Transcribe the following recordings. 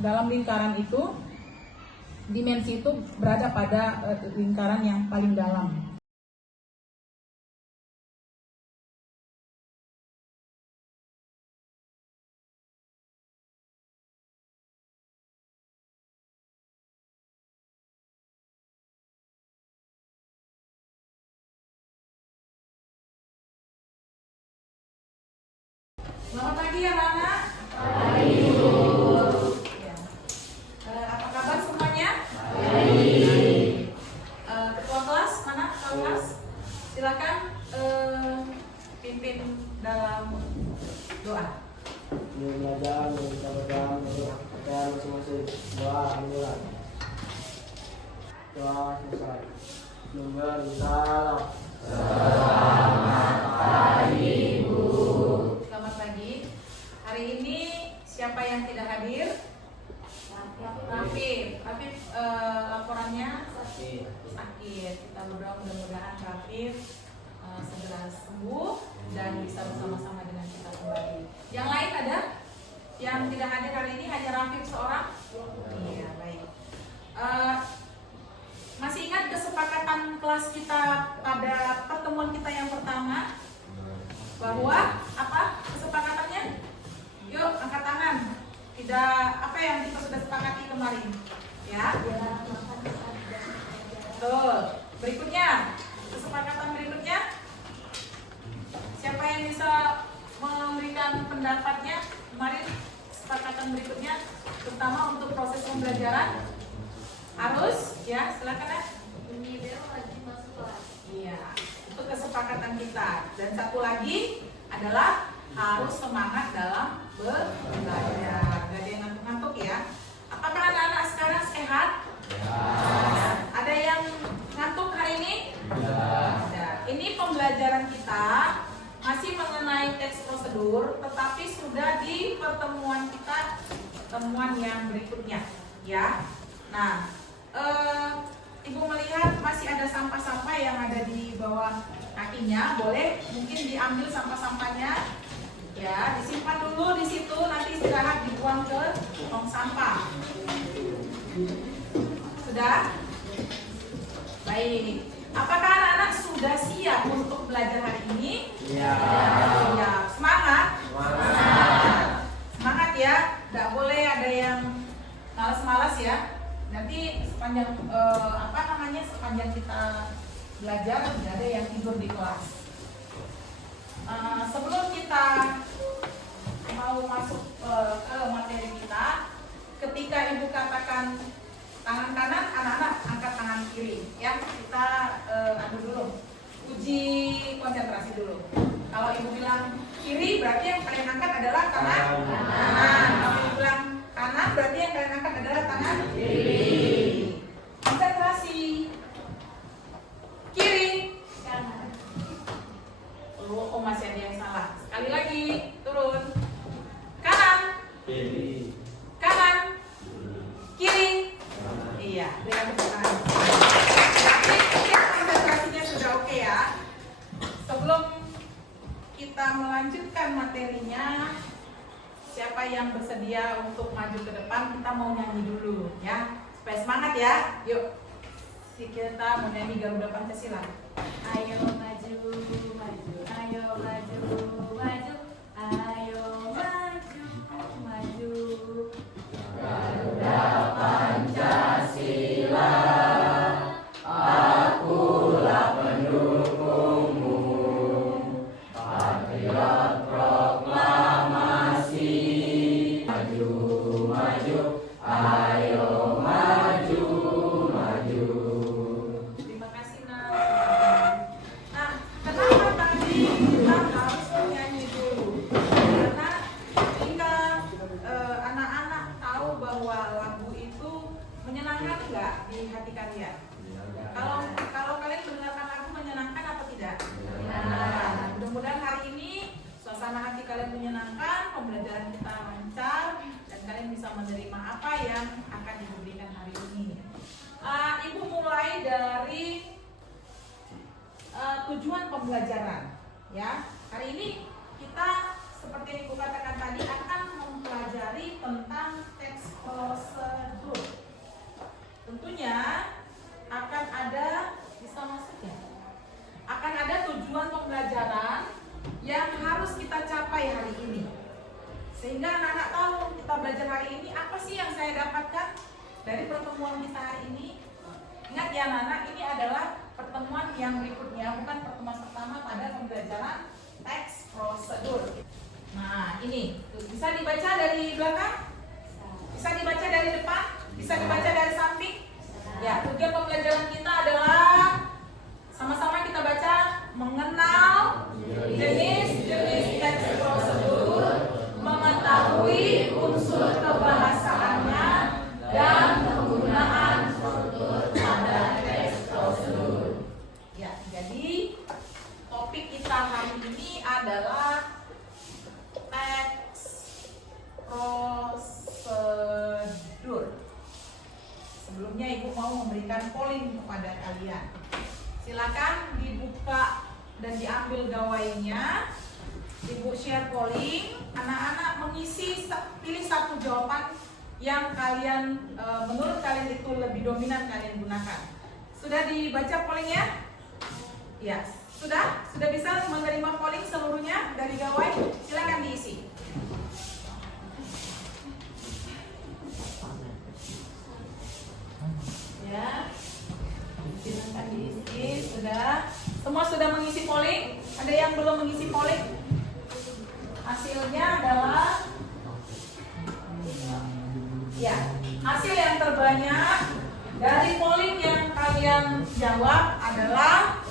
dalam lingkaran itu, dimensi itu berada pada lingkaran yang paling dalam. Selamat pagi anak-anak. Pagi. Ya. Apa kabar semuanya? Baik. Ketua kelas mana? Ketua kelas, silakan pimpin dalam doa. Belajar kita berdoa dan masing-masing doa dimulai. Doa selesai. Nomor salam. Selamat pagi Bu. Selamat pagi. Hari ini siapa yang tidak hadir? Rafif. Rafif laporannya sakit. Kita berdoa mudah-mudahan Rafif segera sembuh dan bisa bersama-sama dengan kita kembali. Yang lain ada? Yang tidak hadir hari ini hanya Rafif seorang? Iya, baik. Masih ingat kesepakatan kelas kita pada pertemuan kita yang pertama? Bahwa apa kesepakatannya? Yuk angkat tangan. Tidak apa yang kita sudah sepakati kemarin, ya? Betul. Berikutnya, kesepakatan berikutnya. Siapa yang bisa memberikan pendapatnya kemarin kesepakatan berikutnya, terutama untuk proses pembelajaran? Harus, ya, silakan ya. Unibel wajib masuk kelas. Iya, itu kesepakatan kita. Dan satu lagi adalah harus semangat dalam belajar. Gak ada yang ngantuk-ngantuk ya. Apakah anak-anak sekarang sehat? Ya. Ada yang ngantuk hari ini? Ya. Ini pembelajaran kita masih mengenai teks prosedur, tetapi sudah di pertemuan kita, pertemuan yang berikutnya, ya. Nah, Ibu melihat masih ada sampah-sampah yang ada di bawah kakinya, boleh mungkin diambil sampah-sampahnya, ya, disimpan dulu di situ, nanti istirahat dibuang ke tong sampah. Sudah? Baik. Apakah anak-anak sudah siap untuk belajar hari ini? Ya. Ya. Semangat? Semangat ya. Tidak boleh ada yang malas-malas ya. Nanti sepanjang sepanjang kita belajar tidak ada yang tidur di kelas. Sebelum kita mau masuk ke materi kita, ketika Ibu katakan tangan kanan, anak-anak angkat tangan kiri, ya. Kita adu dulu, uji konsentrasi dulu. Kalau Ibu bilang kiri, berarti yang kalian angkat adalah tangan kanan. Kalau Ibu bilang kanan, berarti yang kalian angkat adalah tangan kiri. Konsentrasi. Kiri, Kanan. oh masih ada yang salah. Sekali lagi, turun. Kanan, Kiri. kanan, kiri. Iya, berikan tepuk tangan. Mungkin konsentrasinya sudah oke ya. Sebelum kita melanjutkan materinya, siapa yang bersedia untuk maju ke depan, kita mau nyanyi dulu ya, supaya semangat ya. Yuk, kita mau nyanyi Garuda Pancasila. Ayo maju, maju, ayo maju, maju, ayo maju, maju. Garuda Pancasila, akulah pendukungmu. Patriot proklamasi, maju, maju, ayo maju, maju. Terima kasih Nak. Nah, kenapa tadi kita harus menyanyi dulu? Karena ketika anak-anak tahu bahwa lagu itu menyenangkan nggak di hati kalian? Kalau kalian mendengarkan lagu menyenangkan apa tidak? Nah, mudah-mudahan hari ini suasana hati kalian menyenangkan, pembelajaran kita lancar, dan kalian bisa menerima apa yang akan diberikan hari ini. Ibu mulai dari tujuan pembelajaran, ya. Hari ini kita seperti yang Ibu katakan tadi akan mempelajari tentang teks harus kita capai hari ini. Sehingga anak-anak tahu kita belajar hari ini apa sih yang saya dapatkan dari pertemuan kita hari ini. Ingat ya anak-anak, ini adalah pertemuan yang berikutnya, bukan pertemuan pertama pada pembelajaran teks prosedur. Nah ini, bisa dibaca dari belakang? Bisa dibaca dari depan? Bisa dibaca dari samping? Ya, tujuan pembelajaran kita adalah sama-sama kita baca mengenal jenis-jenis teks prosedur, mengetahui unsur kebahasaannya, dan penggunaan struktur pada teks prosedur. Ya, jadi topik kita hari ini adalah teks prosedur. Sebelumnya Ibu mau memberikan polling kepada kalian. Silakan dibuka dan diambil gawainya. Ibu share polling. Anak-anak mengisi, pilih satu jawaban yang kalian menurut kalian itu lebih dominan kalian gunakan. Sudah dibaca pollingnya? Ya, sudah bisa menerima polling seluruhnya dari gawai. Silakan diisi. Ya, silakan diisi. Sudah, semua sudah mengisi polling. Ada yang belum mengisi polling? Hasilnya adalah, ya, hasil yang terbanyak dari polling yang kalian jawab adalah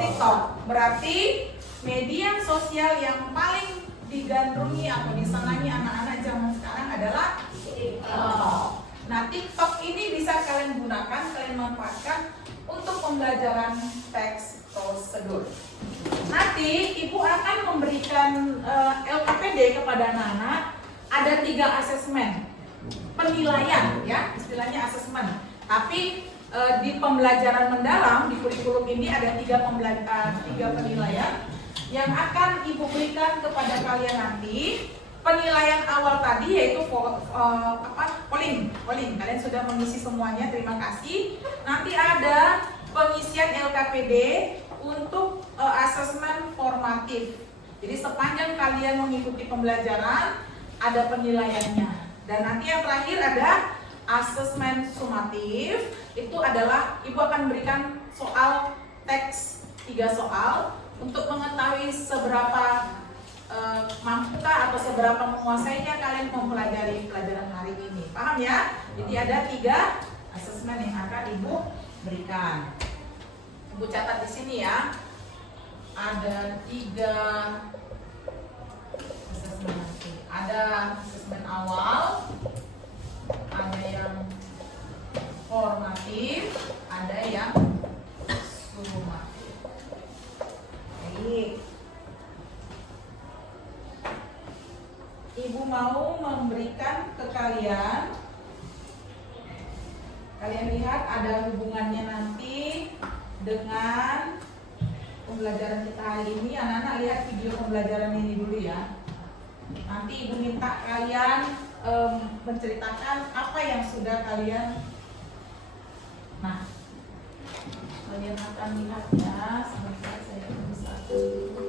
TikTok. Berarti media sosial yang paling digandrungi atau disenangi anak-anak zaman sekarang adalah TikTok. Nah, TikTok ini bisa kalian gunakan, kalian manfaatkan untuk pembelajaran teks prosedur. Nanti Ibu akan memberikan LKPD kepada anak-anak. Ada 3 asesmen penilaian, ya, istilahnya asesmen. Tapi di pembelajaran mendalam di kurikulum ini ada 3 penilaian yang akan Ibu berikan kepada kalian nanti. Penilaian awal tadi yaitu polling. Kalian sudah mengisi semuanya, terima kasih. Nanti ada pengisian LKPD untuk asesmen formatif. Jadi sepanjang kalian mengikuti pembelajaran ada penilaiannya. Dan nanti yang terakhir ada asesmen sumatif. Itu adalah Ibu akan berikan soal teks 3 soal untuk mengetahui seberapa mampukah atau seberapa menguasainya kalian mempelajari pelajaran hari ini. Paham ya? Jadi ada 3 asesmen yang akan Ibu berikan. Ibu catat di sini ya. Ada 3 asesmen nanti. Ada asesmen awal, ada yang formatif, ada yang sumatif. Baik. Ibu mau memberikan ke kalian lihat ada hubungannya nanti dengan pembelajaran kita hari ini. Anak-anak lihat video pembelajaran ini dulu ya. Nanti Ibu minta kalian menceritakan apa yang sudah kalian. Nah, kalian akan lihat ya. Sebentar saya tulis satu dulu.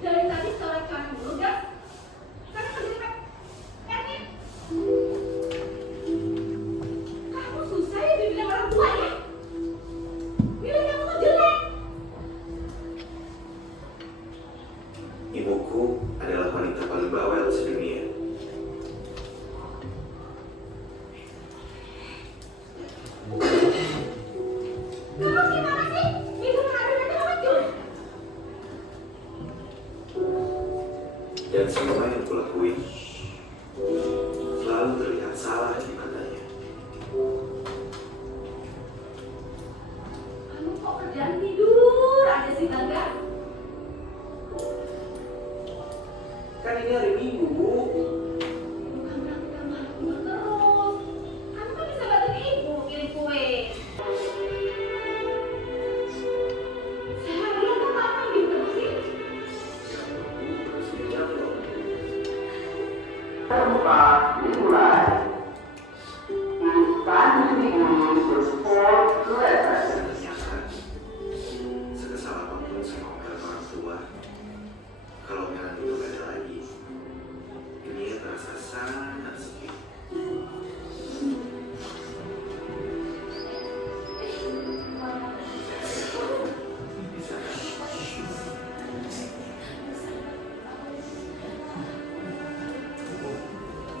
Dari tadi sholat cuma dulu, guys. Karena kejepat. Yakin? Kamu susah ya dibilang orang tua ya? Bilang kamu tuh jelek. Ibuku adalah wanita paling bawel sedunia. Kamu gimana sih? Ibu mengaruhi aja kamu jelek. Dan semua yang kulakuin selalu terlihat salah di matanya. Kamu kok kerjaan tidur aja sih, Bangga? Kan ini hari Minggu, Bu. Bukan berarti kamu harus tidur terus. Kamu kan bisa bantu ibu kirim kue. Saya bilang kamu apa gitu sih? Terbuka, dimulai. Ternyata, sekesal apapun saya ngomel ke orang tua, kalau omelan itu gak ada lagi, dunia terasa sangat sepi. Bisa kan?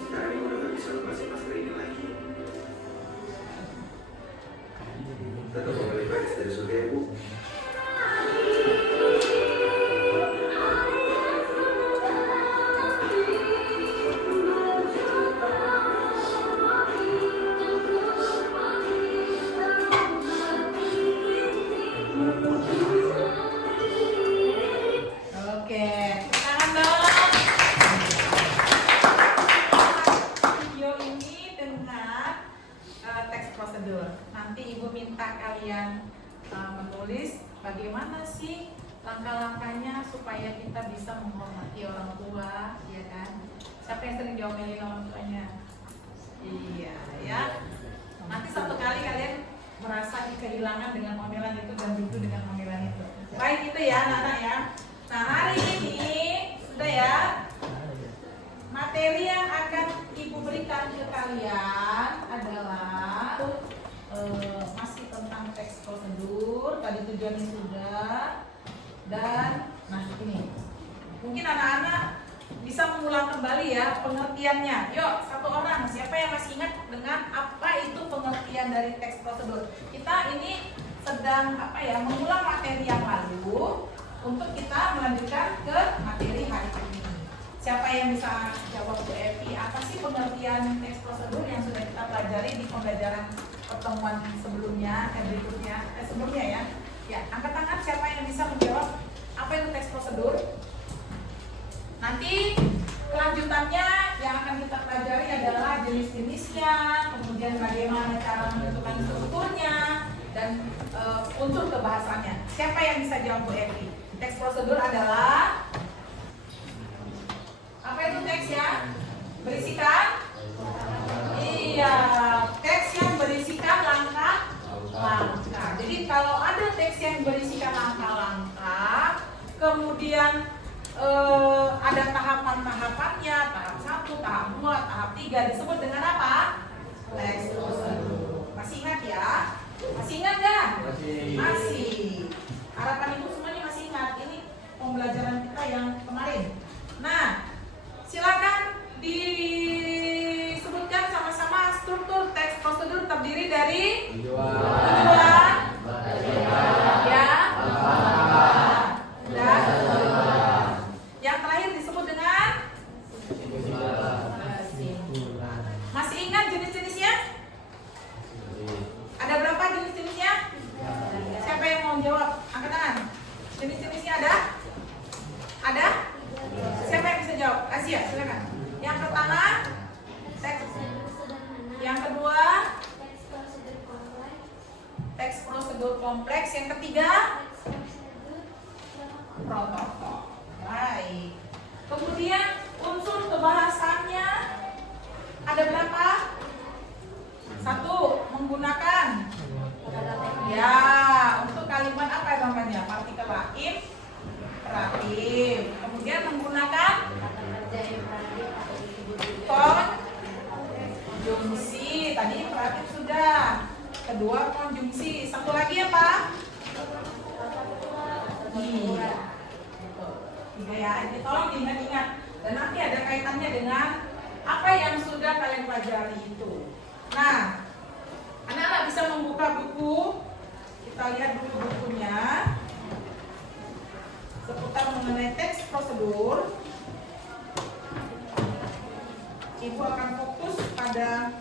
Sekarang ibu udah gak bisa lepasin masker ini lagi. Tetap memilih gadis dari surga ya, Bu. Oke, tangan dong. Video ini dengan teks prosedur. Nanti ibu minta kalian menulis bagaimana sih langkah-langkahnya supaya kita bisa menghormati orang tua, ya kan? Siapa yang sering diomelin orang tuanya? Iya, ya. Nanti satu kali kalian merasa kehilangan dengan omelan itu dan rindu dengan omelan itu. Baik itu ya, anak-anak ya. Nah, hari ini sudah ya. Materi yang akan ibu berikan ke kalian adalah masih tentang teks prosedur. Tadi tujuannya sudah. Dan nah ini mungkin anak-anak bisa mengulang kembali ya pengertiannya. Yuk, satu orang, siapa yang masih ingat dengan apa itu pengertian dari teks prosedur? Kita ini sedang mengulang materi yang lalu untuk kita melanjutkan ke materi hari ini. Siapa yang bisa jawab Bu Evi? Apa sih pengertian teks prosedur yang sudah kita pelajari di pembelajaran pertemuan sebelumnya, sebelumnya ya? Ya, angkat tangan siapa yang bisa menjawab apa itu teks prosedur? Nanti kelanjutannya yang akan kita pelajari adalah jenis-jenisnya, kemudian bagaimana cara menentukan strukturnya, dan unsur kebahasannya. Siapa yang bisa jawab Bu Evi? Teks prosedur adalah apa itu teks ya? Berisikan? Iya, teks yang berisikan langkah-langkah. Jadi kalau ada teks yang berisikan langkah-langkah, kemudian ada tahapan-tahapannya, tahap 1, tahap 2, tahap 3, disebut dengan apa? Teks prosedur. Masih ingat ya? Masih ingat nggak? Masih. Harapan ibu semuanya masih ingat. Ini pembelajaran kita yang kemarin. Nah, silakan disebutkan sama-sama struktur teks prosedur terdiri dari tujuan, ya, dan yang terakhir disebut dengan kesimpulan. Masih ingat jenis-jenisnya? Ada berapa jenis-jenisnya? Siapa yang mau jawab? Angkat tangan. Jenis-jenisnya ada? Ada? Siapa yang bisa jawab? Asia, silakan. Yang pertama, teks. Yang kedua, teks prosedur kompleks. Yang ketiga, protokol. Baik. Kemudian unsur kebahasannya ada berapa? 1, menggunakan ya untuk kalimat apa namanya? Partikel imperatif. Kemudian menggunakan konjungsi. Tadi imperatif sudah. Kedua konjungsi. Satu lagi apa? Iya. Tiga ya. Ini tolong diingat-ingat. Dan nanti ada kaitannya dengan apa yang sudah kalian pelajari itu. Nah, anak-anak bisa membuka buku. Kita lihat dulu bukunya. Seputar mengenai teks prosedur. Ibu akan fokus pada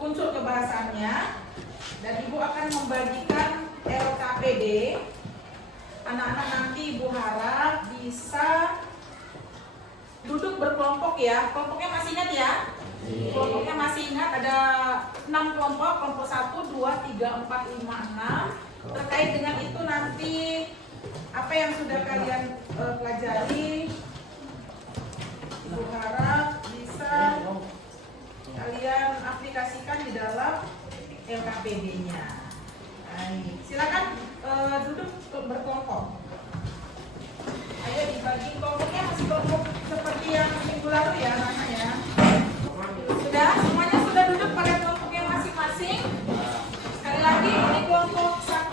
unsur kebahasannya. Dan ibu akan membagikan LKPD. Anak-anak nanti ibu harap bisa duduk berkelompok ya. Kelompoknya masih ingat ya? Kelompoknya masih ingat, ada 6 kelompok. Kelompok 1, 2, 3, 4, 5, 6. Terkait dengan itu nanti apa yang sudah kalian pelajari, ibu harap bisa kalian LKPD-nya. Baik, silakan duduk berkelompok. Ayo dibagi kelompoknya, masih kelompok seperti yang minggu lalu ya, Rana ya. Sudah, semuanya sudah duduk pada kelompoknya masing-masing. Sekali lagi, ini kelompok 1,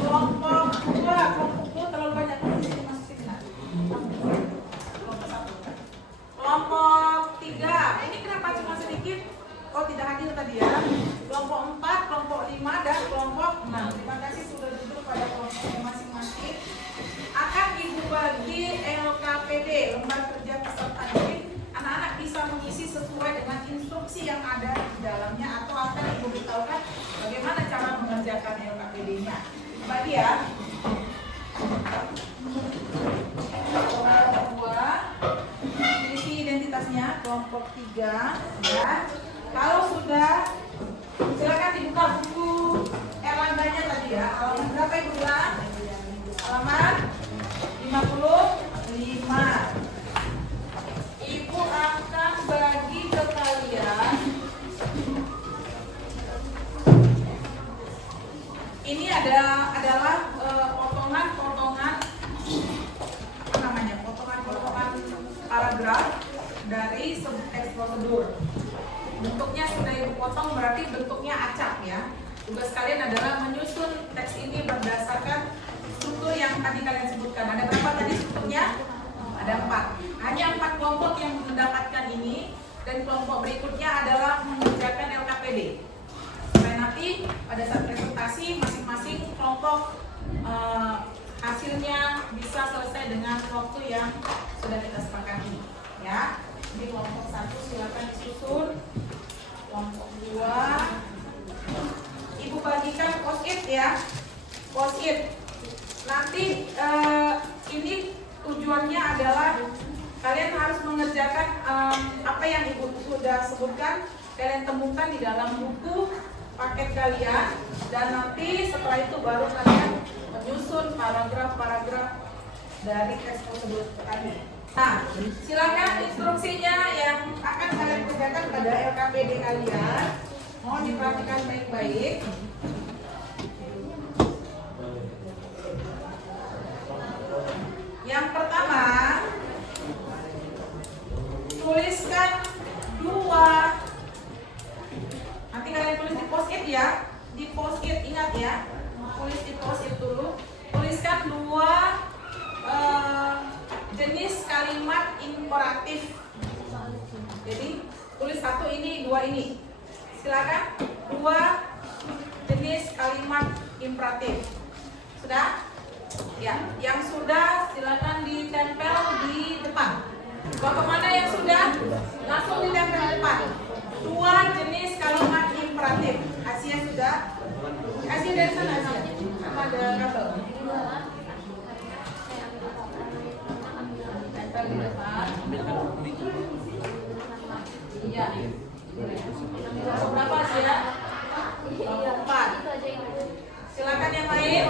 kelompok 2, kelompok 2 terlalu banyak masing-masing. Kelompok 1, kelompok 3. Ini kenapa cuma sedikit? Oh, tidak hadir tadi ya. Kelompok 4, kelompok 5 dan kelompok 6. Terima kasih sudah duduk pada kelompoknya masing-masing. Akan Ibu bagi LKPD, lembar kerja peserta didik. Anak-anak bisa mengisi sesuai dengan instruksi yang ada di dalamnya atau akan Ibu beritahukan bagaimana cara mengerjakan LKPD-nya. Bagi ya. Kelompok 2, isi identitasnya. Kelompok 3, ya. Kalau sudah, silakan dibuka buku Erlangganya tadi ya. Halaman berapa Ibu bilang? Halaman 55. Ibu akan bagi ke kalian. Ini adalah potongan-potongan apa namanya? Potongan-potongan paragraf dari teks prosedur. Bentuknya sudah Ibu potong, berarti bentuknya acak ya. Tugas kalian adalah menyusun teks ini berdasarkan struktur yang tadi kalian sebutkan. Ada berapa tadi strukturnya? Ada 4. Hanya 4 kelompok yang mendapatkan ini, dan kelompok berikutnya adalah mengerjakan LKPD. Supaya nanti pada saat presentasi masing-masing kelompok hasilnya bisa selesai dengan waktu yang sudah kita sepakati. Ya. Jadi kelompok 1 silakan disusun. Kelompok 2 Ibu bagikan post-it ya. Post-it. Nanti ini tujuannya adalah kalian harus mengerjakan apa yang Ibu sudah sebutkan. Kalian temukan di dalam buku paket kalian, dan nanti setelah itu baru kalian menyusun paragraf-paragraf dari teks prosedur tadi. Nah, silakan instruksinya yang akan kalian kerjakan pada LKPD kalian. Mohon diperhatikan baik-baik. Yang pertama, tuliskan 2. Nanti kalian tulis di post-it ya. Di post-it, ingat ya. Tulis di post-it dulu. Tuliskan 2 jenis kalimat imperatif. Jadi tulis 1 ini, 2 ini. Silakan 2 jenis kalimat imperatif. Sudah? Ya, yang sudah silakan ditempel di depan. Kalau kemana yang sudah? Langsung ditempel di depan. 2 jenis kalimat imperatif. Asia sudah? Asia dari sana Asia. Apa ada kabel? Tempel di depan. Iya. Berapa Asia? 4. Silakan yang lain.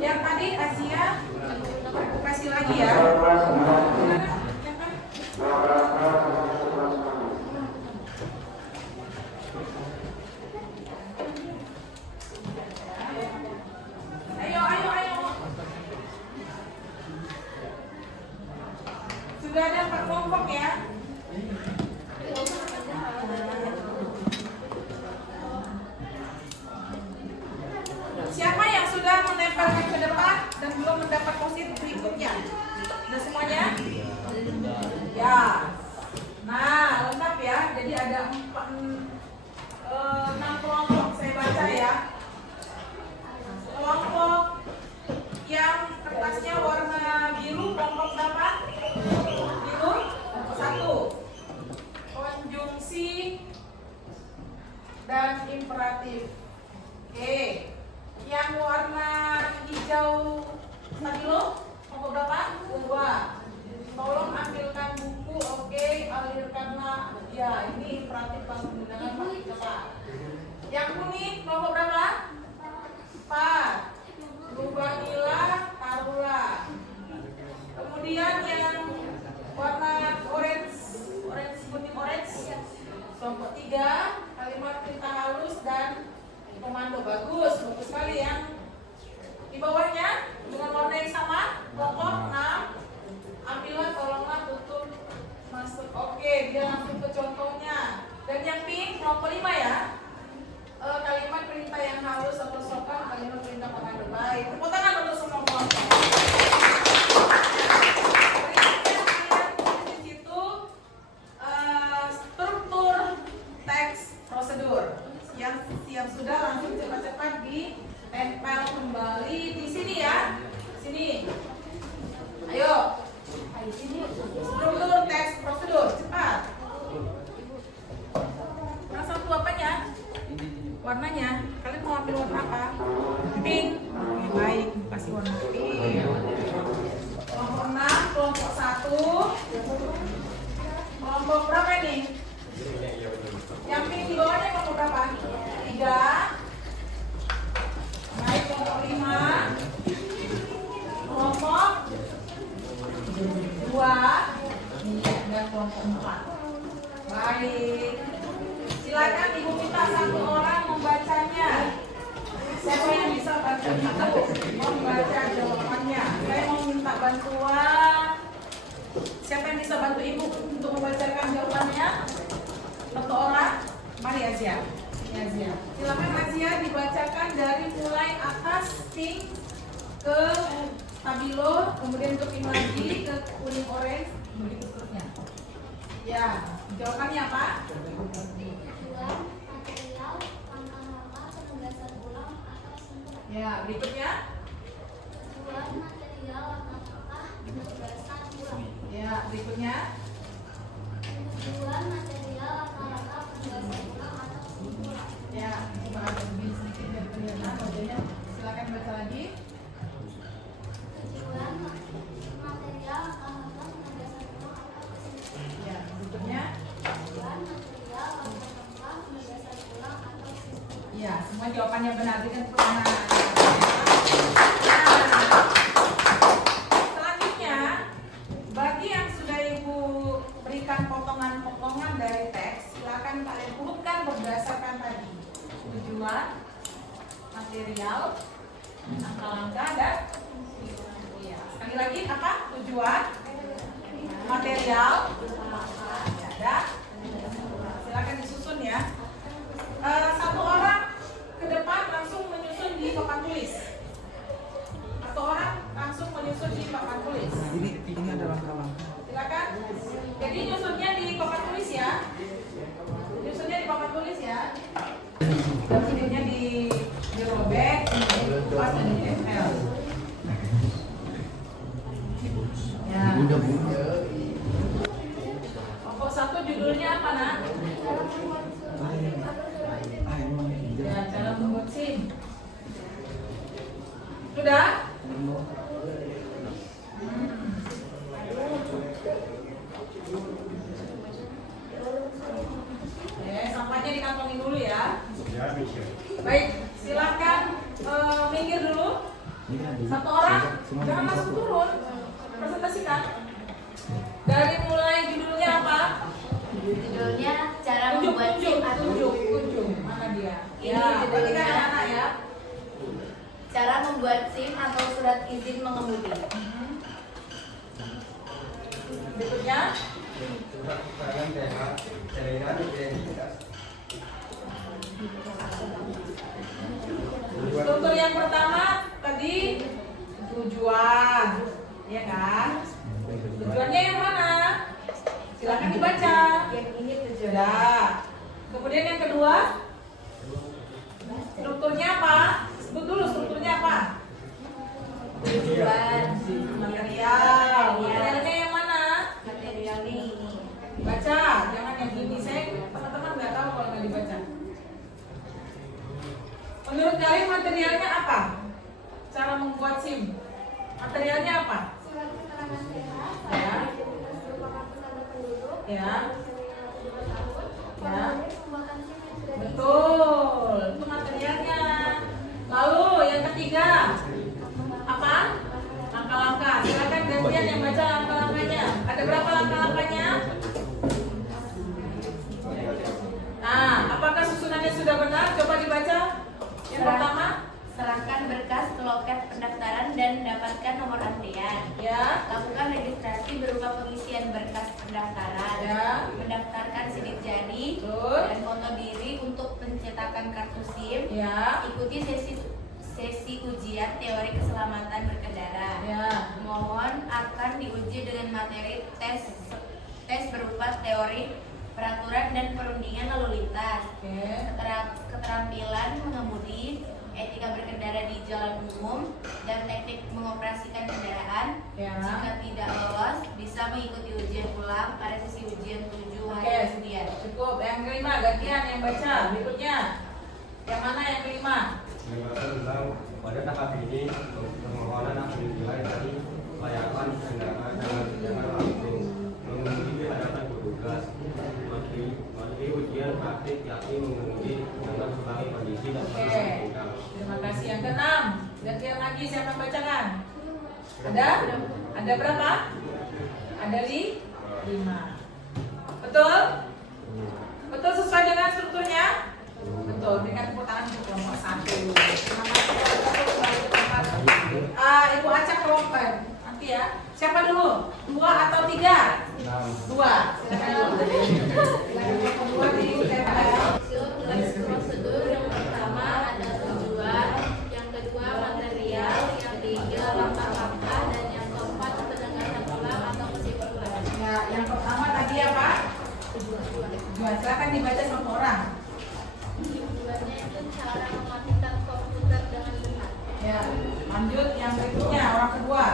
Yang tadi Asia, aku kasih lagi ya. Ayo. Sudah ada 4 kelompok ya. Siapa yang sudah menempelkan ke depan dan belum mendapat post-it berikutnya? Sudah semuanya? Ya. Nah, lengkap ya. Jadi ada 6 kelompok saya baca ya. Kelompok yang kertasnya warna biru, kelompok berapa? Biru? Kelompok 1. Konjungsi dan imperatif. Oke. Yang warna hijau stabilo, kelompok berapa? 2. Tolong ambilkan buku, oke, alirkanlah. Ya, ini imperatif penggunaan partikelar. Yang kuning, kelompok berapa? 4. Lubangilah, taruhlah. Kemudian kelompok 5 ya. Kalimat perintah yang halus atau sopan, kalimat perintah mengadu baik. Tepuk tangan untuk semua kelompok. Di situ struktur teks prosedur. Yang sudah langsung cepat-cepat ditempel kembali di sini ya. Sini. Ayo. Struktur teks prosedur, cepat. Yang satu apanya? Warnanya. Kalian mau ambil warna apa? Pink. Oke, baik, kasih warna pink. Kelompok 6, kelompok 1. Kelompok berapa nih? Yang pink di bawahnya kelompok berapa? 3. Naik kelompok 5. Kelompok 2. Dan kelompok 4. Baik. Silakan ibu minta satu orang membacanya. Siapa yang bisa bantu ibu membaca jawabannya? Saya mau minta bantuan. Siapa yang bisa bantu ibu untuk membacakan jawabannya? Satu orang. Mari Azia. Azia. Silakan Azia dibacakan dari mulai atas pink ke stabilo, kemudian ke pink lagi ke kuning orange, begitu seterusnya. Ya, jawabannya apa? Material, langkah-langkah, penugasan ulang atau sempurna. Ya, berikutnya. Tujuan material, langkah-langkah, penugasan ulang. Ya, berikutnya. Tujuan material, langkah-langkah, penugasan ulang atau sempurna. Ya, coba agak lebih sedikit dari kelihatan wajahnya. Silakan baca lagi. Tujuan material, langkah-langkah, penugasan ulang atau sempurna. Ya, berikutnya. Tujuan material, langkah-langkah, penugasan ulang atau sempurna. Ya, semua jawabannya benar dengan pelan. Selanjutnya, bagi yang sudah ibu berikan potongan-potongan dari teks, silakan kalian urutkan berdasarkan tadi tujuan, material, langkah-langkah dan ya. Sekali lagi apa? Tujuan, material, dan silakan disusun ya. Satu orang ke depan langsung menyusun di papan tulis. Satu orang langsung menyusun di papan tulis. Ini ada langkah-langkah. Silakan. Jadi nyusunnya di papan tulis ya. Nyusunnya di papan tulis ya. Kemudiannya dirobek, dikupas dan ditempel. Ya. Kelompok 1 judulnya apa nak? Ya, cara membuat SIM. Sudah? Sampahnya dikantongin dulu ya. Baik, silakan minggir dulu. Satu orang, jangan langsung turun. Presentasikan. Dari mulai judulnya apa? Judulnya cara Tunjuk, membuat tunjuk, SIM atau tunjuk. Mana dia? Ini Ya, judulnya. perhatikan anak-anak ya. cara membuat SIM atau surat izin mengemudi. Berikutnya. Struktur yang pertama tadi tujuan, ya kan? Tujuannya yang mana? Silakan dibaca. Yang ini tujuan. Sudah. Kemudian yang kedua, strukturnya apa? Sebut dulu strukturnya apa? Tujuan. Material. Materialnya yang mana? Materialnya ini. Baca, jangan yang gini. Saya teman-teman nggak tahu kalau nggak dibaca. Menurut kalian materialnya apa? Cara membuat SIM. Materialnya apa? Surat keterangan sehat. Ya. Merupakan tanda penduduk. Ya. Ya. Pembuatan SIM yang sudah Betul. Itu materialnya. Lalu yang ketiga apa? Langkah-langkah. Silakan gantian yang baca langkah-langkahnya. Ada berapa langkah-langkahnya? Nah, apakah susunannya sudah benar? Coba dibaca. Yang pertama, serahkan berkas ke loket pendaftaran dan dan mendapatkan nomor antrian. Ya. Lakukan registrasi berupa pengisian berkas pendaftaran. Ya. Mendaftarkan sidik jari Betul. dan foto diri untuk pencetakan kartu SIM. Ya. Ikuti sesi ujian teori keselamatan berkendara. Ya. Mohon akan diuji dengan materi tes berupa teori, peraturan dan perundingan lalu lintas, Oke. keterampilan mengemudi, etika berkendara di jalan umum, dan teknik mengoperasikan kendaraan. Ya. Jika tidak lolos, bisa mengikuti ujian ulang pada sesi ujian 7 Oke, hari kemudian. cukup. Yang kelima, gantian yang baca. Berikutnya. Yang mana yang kelima? Tentang pada tahap ini permohonan akan dimulai dari layakan kendaraan dengan langsung mengemudi di hadapan petugas, melalui ujian praktik yakni mengemudi dengan berbagai kondisi dan Oke. kondisi tinggal. Terima kasih. Yang keenam, gantian lagi siapa yang bacakan? Ada? Ada berapa? Ada 5. Betul? Betul sesuai dengan strukturnya? Betul. Berikan tepuk tangan untuk kelompok 1. Terima kasih. Ibu Aca kelompok. Nanti ya. Siapa dulu? 2 atau 3? 2. Silakan dulu. Silakan kelompok 2 di TPL. Prosedur yang pertama adalah tujuan, yang kedua material, yang ketiga langkah-langkah, dan yang keempat penegasan ulang atau kesimpulan. Ya, yang pertama tadi apa? Tujuan. Silakan dibaca sama orang. Tujuannya itu cara mematikan komputer dengan benar. Ya, lanjut yang berikutnya orang kedua.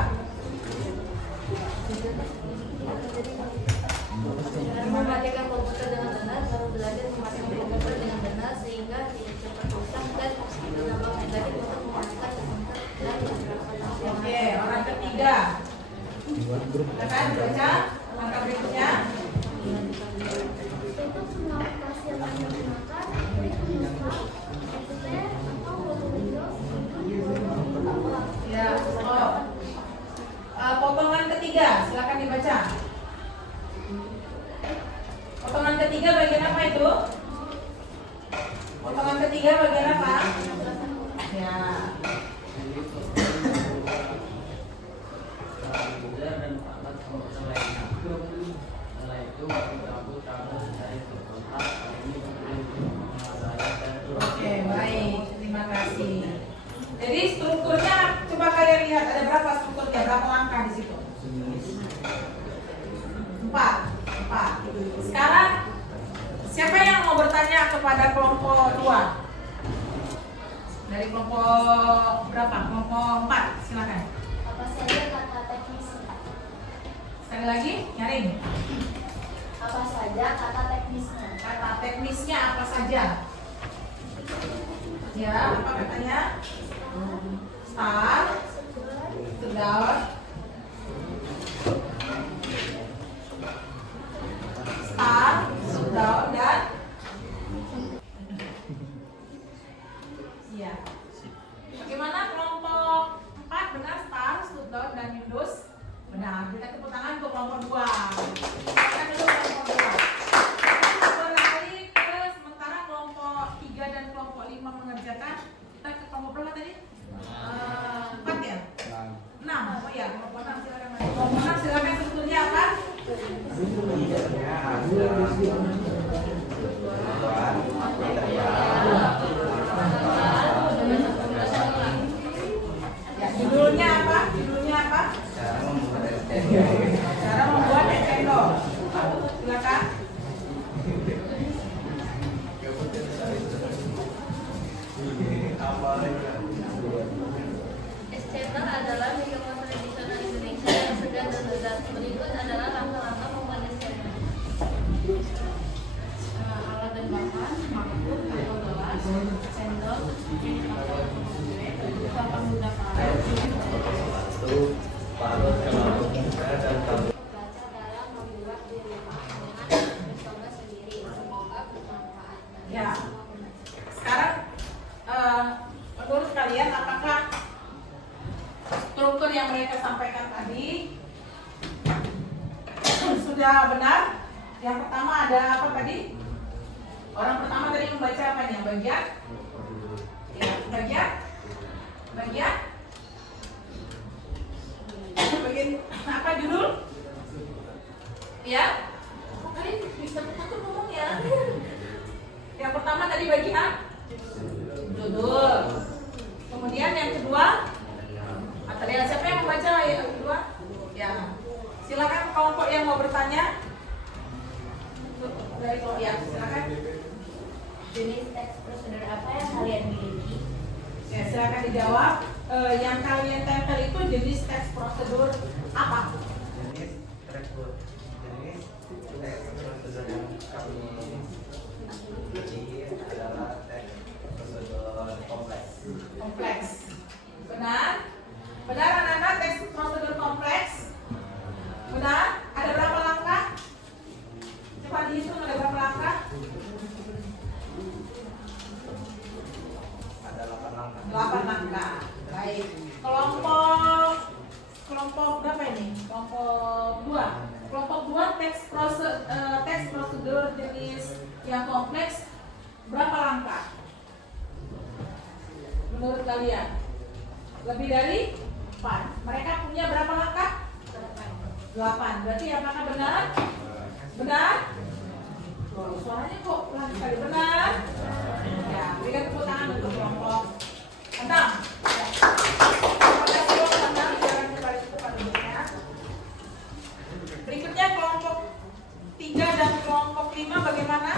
Dengan mematikan komputer dengan benar, baru belajar mematikan komputer dengan benar sehingga tidak cepat rusak dan berdampak negatif untuk mematikan komputer dan beberapa Oke, orang ketiga. Silakan dibaca langkah berikutnya. Untuk semua aplikasi yang Anda gunakan, Ya, potongan ketiga, silakan dibaca. Potongan ketiga bagian apa itu? Potongan ketiga bagian apa? Ya. Oke, baik. Terima kasih. Jadi strukturnya coba kalian lihat ada berapa strukturnya, berapa langkah di situ? 4. Sekarang siapa yang mau bertanya kepada kelompok 2? Dari kelompok berapa? Kelompok 4, silakan. Apa saja kata teknis? Sekali lagi, nyaring. Apa saja kata teknisnya? Kata teknisnya apa saja? Ya, apa katanya? Start, down, start, down, dan iya. Bagaimana kelompok 4 benar start, down, dan Windows? Benar. Kita tepuk tangan untuk kelompok 2. Silakan dulu kelompok 2. Beralih ke sementara kelompok 3 dan kelompok 5 mengerjakan. Kita ke kelompok berapa tadi? 4 ya? 6. Oh iya, kelompok 6 silakan. Kelompok 6 silakan strukturnya apa? Ya, judulnya apa? Judulnya apa? Cara membuat Nintendo. Silakan. Exchanger adalah mikrofon tradisional Indonesia yang sedang terletak. Berikut adalah langkah-langkah pembuatan exchanger. Alat dan bahan, mangkuk atau gelas, sendok, yang dipakai untuk menggulai, papan guna karet, baca dalam membuat di rumah dengan mencoba sendiri. Semoga bermanfaat. Ya. Sekarang menurut kalian apakah struktur yang mereka sampaikan tadi sudah benar? Yang pertama ada apa tadi? Orang pertama tadi membaca apanya? Bagian? Ya, bagian? bikin apa judul? Ya, kalian bisa takut ngomong ya. Yang pertama tadi bagian judul. Kemudian yang kedua material. Siapa yang membaca yang kedua? Ya, silakan kelompok yang mau bertanya. Dari kelompok ya, silakan. Jenis teks prosedur apa yang kalian miliki? Ya, silakan dijawab. Yang kalian tempel itu jenis teks prosedur apa? Jenis teks prosedur yang kami miliki adalah teks prosedur kompleks. Kompleks. Benar? Benar anak-anak, teks prosedur kompleks? Benar? Ada berapa langkah? Coba dihitung ada berapa langkah? Ada 8 langkah. 8 langkah. Baik. Kelompok berapa ini? Kelompok 2. Kelompok 2 teks prosedur jenis yang kompleks berapa langkah? Menurut kalian? Lebih dari 4. Mereka punya berapa langkah? 8. Berarti apakah benar? Benar? Oh, suaranya kok pelan sekali. Benar? Ya, berikan tepuk tangan untuk kelompok 6. Terima kasih kelompok 6. Silakan kembali ke tempat duduknya. Berikutnya kelompok 3 dan kelompok 5 bagaimana?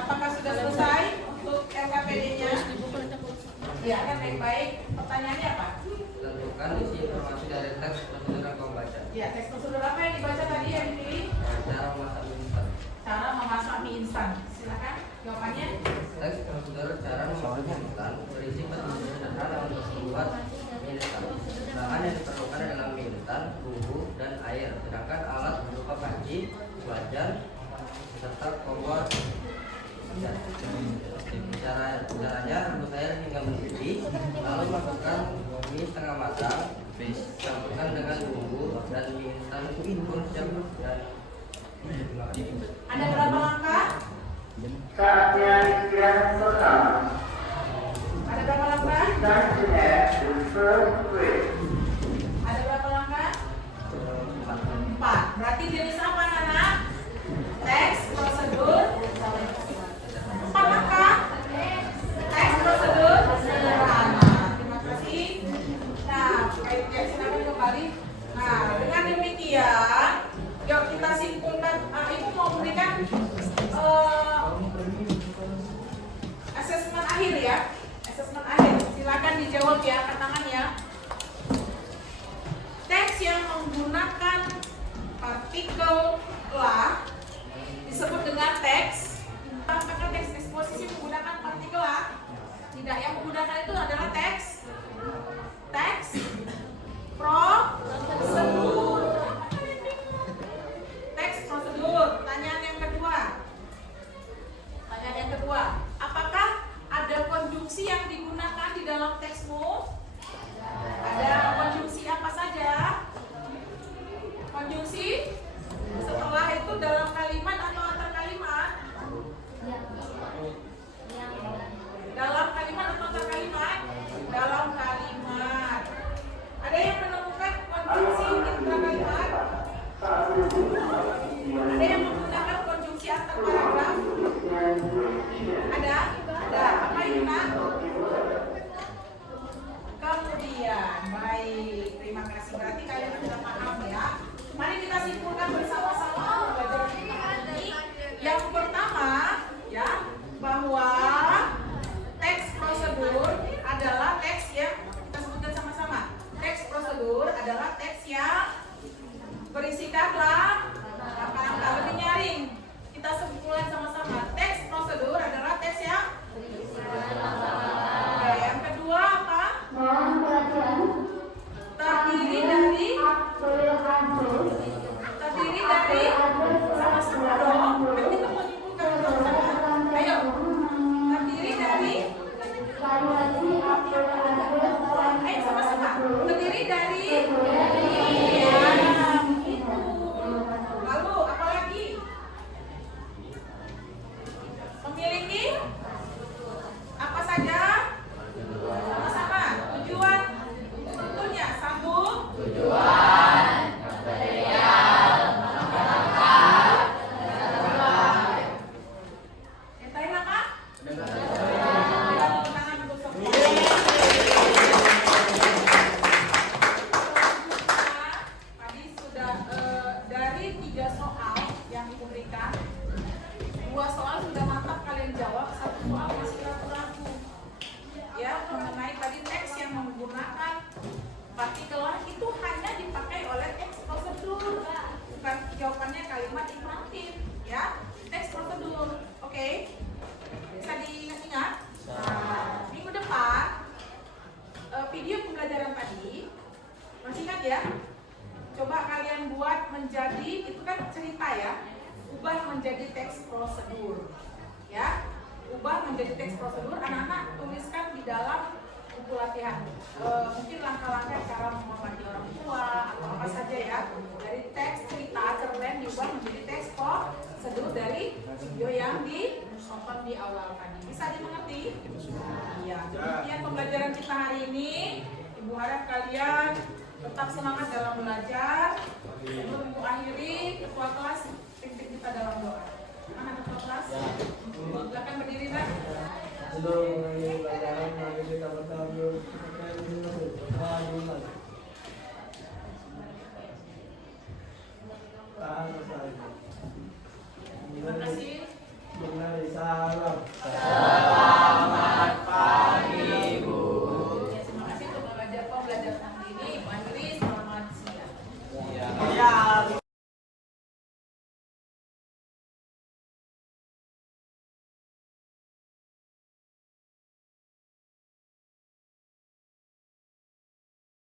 Apakah sudah selesai untuk LKPD-nya? Ya, kan baik-baik. Pertanyaannya apa? Tentukan isi informasi dari teks prosedur yang kamu baca. Ya, teks prosedur apa yang dibaca tadi yang dipilih? Cara memasak mie instan. Cara memasak mie instan. Silakan jawabannya. Teks prosedur cara memasak mie instan berisi petunjuk sederhana untuk membuat mie instan. Bahan yang diperlukan adalah mie instan, bumbu, dan air. Sedangkan alat berupa panci, wajan, serta kompor. Caranya rebus air hingga mendidih, lalu masukkan mie setengah matang, campurkan dengan bumbu dan mie instan pun siap dan Ada berapa langkah? Saatnya istirahat total. Ada berapa langkah? Time to have the first break. Ada berapa langkah? 4. Berarti jenis apa anak? Teks prosedur 4 langkah. Teks prosedur sederhana. Terima kasih. Nah, baiknya silakan kembali. Nah, dengan demikian, yuk kita simpulkan. Ibu mau memberikan asesmen akhir ya. Asesmen akhir. Silakan dijawab ya, angkat tangan ya. Teks yang menggunakan partikel la disebut dengan teks. Apakah teks eksposisi menggunakan partikel la? Tidak, yang menggunakan itu adalah teks prosedur. Teks prosedur. Pertanyaan yang kedua. Apakah ada konjungsi yang digunakan di dalam teksmu? Ada konjungsi apa saja? Konjungsi setelah itu dalam kalimat atau antar kalimat? Dalam kalimat atau antar kalimat? Dalam kalimat. Ada yang menemukan konjungsi intra kalimat? Ada yang menggunakan konjungsi antar paragraf? Ada? Apa itu nak? Kemudian, baik, terima kasih. Berarti kalian sudah paham ya. Mari kita simpulkan bersama-sama pembelajaran kita hari ini. Yang pertama, ya, bahwa teks prosedur adalah teks yang kita sebutkan sama-sama. Teks prosedur adalah teks yang berisikan langkah-langkah lebih nyaring. Kita simpulkan sama-sama. Teks prosedur adalah teks yang Oke, yang kedua apa? Terdiri dari sama-sama dong. Kan kita mau nyimpulkan sama-sama. Ayo. Terdiri dari sama-sama. Terdiri dari ya, begitu. menjadi teks prosedur. Ya, ubah menjadi teks prosedur. Anak-anak tuliskan di dalam buku latihan. Mungkin langkah-langkah cara menghormati orang tua atau apa saja ya. Dari teks cerita cerpen diubah menjadi teks prosedur dari video yang ditonton di awal tadi. Bisa dimengerti? Iya. Demikian pembelajaran kita hari ini. Ibu harap kalian tetap semangat dalam belajar. Sebelum Ibu akhiri, ketua kelas pimpin kita dalam doa. Mana ketua kelas? Silakan berdiri, Nak. Sebelum mengakhiri pelajaran, mari kita bertabur.